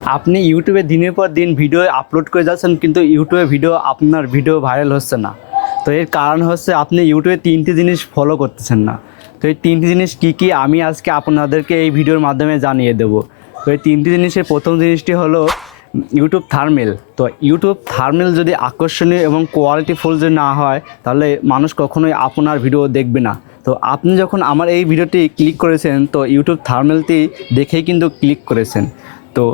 আপনি ইউটিউবে দিনের পর দিন ভিডিও আপলোড করে যাচ্ছেন, কিন্তু ইউটিউবে আপনার ভিডিও ভাইরাল হচ্ছে না। তো এর কারণ হচ্ছে আপনি ইউটিউবে 3টি জিনিস ফলো করতেছেন না। তো এই 3টি জিনিস কী কী আমি আজকে আপনাদেরকে এই ভিডিওর মাধ্যমে জানিয়ে দেবো। তো এই 3টি জিনিসের প্রথম জিনিসটি হলো ইউটিউব থাম্বনেল। তো ইউটিউব থাম্বনেল যদি আকর্ষণীয় এবং কোয়ালিটিফুল যদি না হয়, তাহলে মানুষ কখনোই আপনার ভিডিও দেখবে না। তো আপনি যখন আমার এই ভিডিওটি ক্লিক করেছেন, তো ইউটিউব থাম্বনেলটি দেখেই কিন্তু ক্লিক করেছেন। তো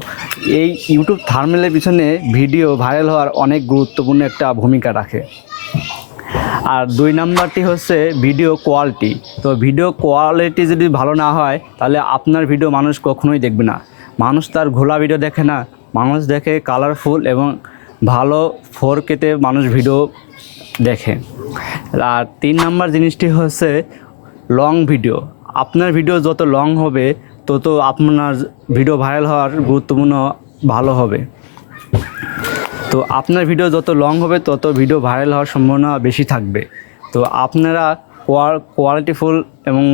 এই ইউটিউব থাম্বনেলের পিছনে ভিডিও ভাইরাল হওয়ার অনেক গুরুত্বপূর্ণ একটা ভূমিকা রাখে। আর 2 নাম্বারটি হচ্ছে ভিডিও কোয়ালিটি। তো ভিডিও কোয়ালিটি যদি ভালো না হয়, তাহলে আপনার ভিডিও মানুষ কখনোই দেখবে না। মানুষ তার ঘোলা ভিডিও দেখে না, মানুষ দেখে কালারফুল এবং ভালো 4K-তে মানুষ ভিডিও দেখে। আর 3 নাম্বার জিনিসটি হচ্ছে লং ভিডিও। আপনার ভিডিও যত লং হবে, তত আপনার ভিডিও ভাইরাল হওয়ার গুরুত্বপূর্ণ ভালো হবে। তো আপনার ভিডিও যত লং হবে, তত ভিডিও ভাইরাল হওয়ার সম্ভাবনা বেশি থাকবে। তো আপনারা কোয়ালিটিফুল এবং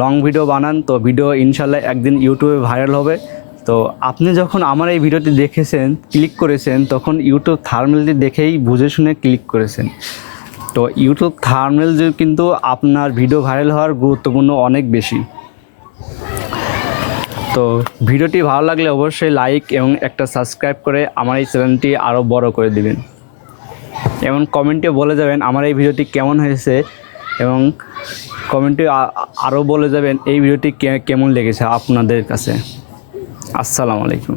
লং ভিডিও বানান, তো ভিডিও ইনশাল্লাহ একদিন ইউটিউবে ভাইরাল হবে। তো আপনি যখন আমার এই ভিডিওটি দেখেছেন, ক্লিক করেছেন, তখন ইউটিউব থাম্বনেলটি দেখেই বুঝে শুনে ক্লিক করেছেন। তো ইউটিউব থাম্বনেল যে কিন্তু আপনার ভিডিও ভাইরাল হওয়ার গুরুত্বপূর্ণ অনেক বেশি। তো ভিডিওটি ভালো লাগলে অবশ্যই লাইক এবং একটা সাবস্ক্রাইব করে আমার এই চ্যানেলটি আরও বড় করে দিবেন, এবং কমেন্টে বলে যাবেন আমার এই ভিডিওটি কেমন হয়েছে, এবং কমেন্টে আরও বলে যাবেন এই ভিডিওটি কেমন লেগেছে আপনাদের কাছে। আসসালামু আলাইকুম।